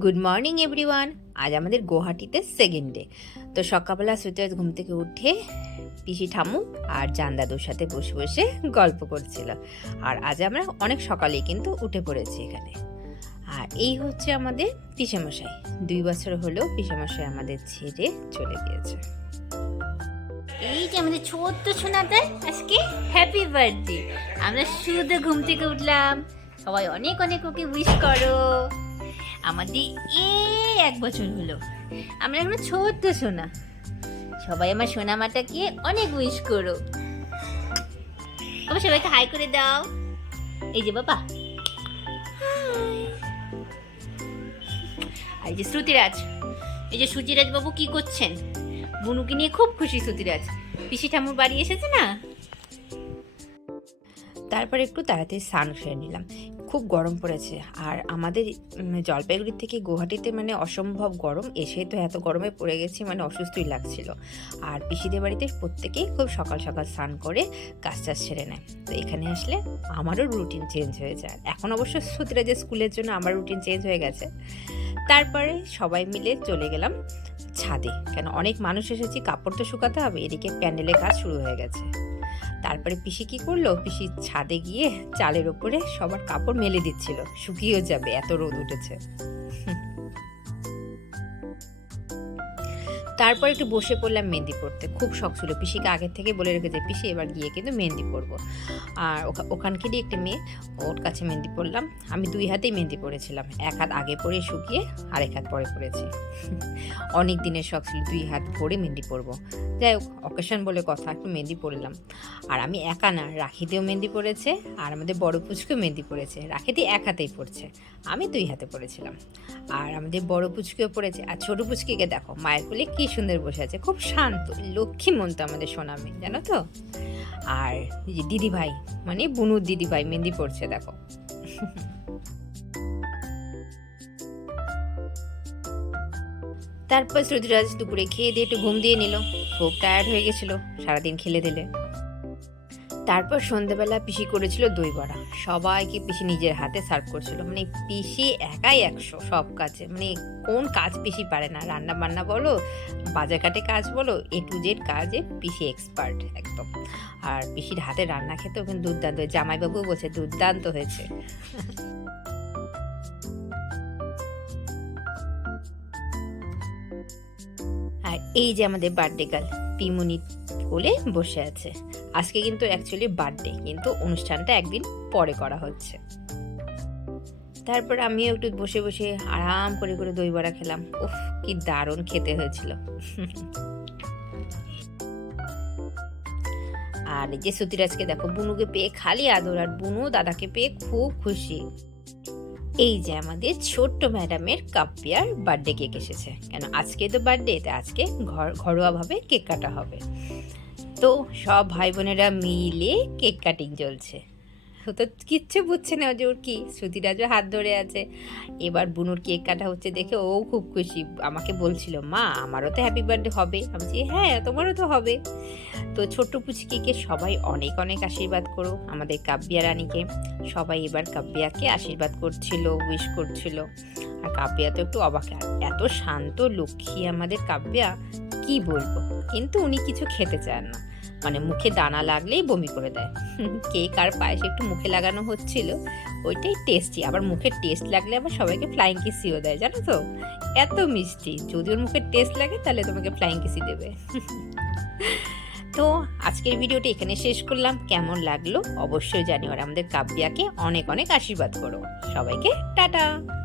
Good morning everyone আজ আমাদের গুয়াহাটিতে second day তো সকালবেলা সুইটার ঘুম থেকে উঠে পিসি ঠামু আর জান দাদুর সাথে বসে বসে গল্প করছিল। আর আজ আমরা অনেক সকালেই কিন্তু উঠে পড়েছি এখানে। আর এই হচ্ছে আমাদের পিসেমশাই। দুই বছর হলেও পিসেমশাই আমাদের ছেড়ে চলে গিয়েছে। এই যে আমাদের ছোট্ট সোনাটা আজকে হ্যাপি বার্থডে আমরা শুধু ঘুম থেকে উঠলাম। সবাই অনেক অনেক ওকে উইশ করো। আমাদের এই এক বছর হলো। আমরা এখন ছোট্ট সোনা। সবাই আমার সোনা মাটাকে অনেক উইশ করো আবার সবাইকে হাই করে দাও। এই যে বাবা। আর যে শ্রুতিরাজ। এই যে সুচিরাজ বাবু কি করছেন? বুনুকে নিয়ে খুব খুশি শ্রুতিরাজ। পিসি ঠামুর বাড়ি এসেছে না? তারপরে একটু তাড়াতাড়ি স্নান সেরে নিলাম। খুব গরম পড়েছে। আর আমাদের জলপাইগুড়ি থেকে গুয়াহাটিতে মানে অসম্ভব গরম। এসে তো এত গরমে পড়ে গেছি মানে অসুস্থই লাগছিল। আর পিসিদের বাড়িতে প্রত্যেকেই খুব সকাল সকাল স্নান করে কাজ টাজ সেরে নেয়। তো এখানে আসলে আমারও রুটিন চেঞ্জ হয়ে যায়। এখন অবশ্য সুতরাজের স্কুলের জন্য আমার রুটিন চেঞ্জ হয়ে গেছে। তারপরে সবাই মিলে চলে গেলাম ছাদে। কেন অনেক মানুষ এসেছি কাপড় তো শুকাতে হবে, এদিকে প্যান্ডেলের কাজ শুরু হয়ে গেছে। তারপরে পিসি কি করল? পিসি ছাদে গিয়ে চালের ওপরে সবার কাপড় মেলে দিচ্ছিল। শুকিয়েও যাবে, এত রোদ উঠেছে। তারপর একটু বসে পড়লাম মেহেন্দি পড়তে। খুব শখ ছিল। পিসিকে আগের থেকে বলে রেখেছে পিসি, এবার গিয়ে কিন্তু মেহেন্দি পরবো। আর ওখা- ওখানকারই একটি মেয়ে, ওর কাছে মেহেন্দি পরলাম। আমি দুই হাতেই মেহেন্দি পরেছিলাম। এক হাত আগে পরে শুকিয়ে আর এক হাত পরে পরেছি। অনেক দিনের শখ ছিল, দুই হাত পরে মেহেন্দি পরবো। যাই হোক অকেশন বলে কথা, একটু মেহেন্দি পরলাম। আর আমি একা না, রাখিতেও মেহেন্দি পড়েছে আর আমাদের বড় পুচকেও মেহেন্দি পড়েছে রাখিতে এক হাতেই পড়ছে আমি দুই হাতে পড়েছিলাম আর আমাদের বড় পুচকেও পড়েছে আর ছোট পুচকিকে দেখো, মায়ের কোলে কি সুন্দর বসে আছে, খুব শান্ত। লক্ষ্মী মন্ত আমাদের শোনাবে, জানো তো? আর যে দিদি ভাই মানে বুনুর দিদি ভাই মেহেন্দি পড়ছে দেখো। তারপর শ্রুতিরাজ দুপুরে খেয়ে দিয়ে একটু ঘুম দিয়ে নিল। খুব টায়ার্ড হয়ে গেছিল, সারাদিন খেলে দিলে। তারপর সন্ধ্যাবেলা পিসি করেছিল দই বড়া। সবাইকে পিসি নিজের হাতে সার্ভ করছিল। মানে পিসি একাই একশো সব কাজে। মানে কোন কাজ পিসি পারে না? রান্না বান্না বলো বাজার কাটে কাজ বলো এ টু জেড কাজে পিসি এক্সপার্ট একদম। আর পিসির হাতে রান্না খেতেও কিন্তু দুর্দান্ত। হয়েছে জামাইবাবু বলছে, দুর্দান্ত হয়েছে। আর এই যে আমাদের বার্থডে গার্ল পিমুনি কোলে বসে আছে। আজকে কিন্তু অ্যাকচুয়ালি বার্থডে কিন্তু অনুষ্ঠানটা একদিন পরে করা হচ্ছে। তারপর আমিও একটু বসে বসে আরাম করে করে দই বড়া খেলাম। উফ, কি দারুণ খেতে হয়েছিল। আর যে সুতিরাজকে দেখো, বুনুকে পেয়ে খালি আদর, আর বুনু দাদাকে পেয়ে খুব খুশি। এই যে আমাদের ছোট্ট ম্যাডামের কাপিয়ার বার্থডে কেক এসেছে। কেন আজকে তো বার্থডে, তো আজকে ঘর, ঘরোয়াভাবে কেক কাটা হবে। তো সব ভাই বোনেরা মিলে কেক কাটিং চলছে। ও তো কিচ্ছু বুঝছে না যে ওর কি? শ্রুতিরাজও হাত ধরে আছে। এবার বুনুর কেক কাটা হচ্ছে দেখে ও খুব খুশি। আমাকে বলছিল, মা, আমারও তো হ্যাপি বার্থডে হবে। আমি বলছি হ্যাঁ তোমারও তো হবে। তো ছোট্ট পুচকিকে সবাই অনেক অনেক আশীর্বাদ করো আমাদের কাব্যা রানীকে। সবাই এবার কাব্যাকে আশীর্বাদ করছিল উইশ করছিল। আর কাব্যা তো একটু অবাক। এত শান্ত লক্ষ্মী আমাদের কাব্যা, কি বলব? কিন্তু উনি কিছু খেতে চান না। মানে মুখে দানা লাগলেই বমি করে দেয়। কেক আর পায়েস একটু মুখে লাগানো হচ্ছিল, ওইটাই টেস্টি আবার মুখে টেস্ট লাগলে আবার সবাইকে ফ্লাইং কিসিও দেয়, জানো তো? এত মিষ্টি। যদি ওর মুখে টেস্ট লাগে, তাহলে তোমাকে ফ্লাইং কিসি দেবে। তো আজকের ভিডিওটি এখানে শেষ করলাম। কেমন লাগল? অবশ্যই জানিও। আর আমাদের কাব্যাকে অনেক অনেক আশীর্বাদ করো। সবাইকে টাটা!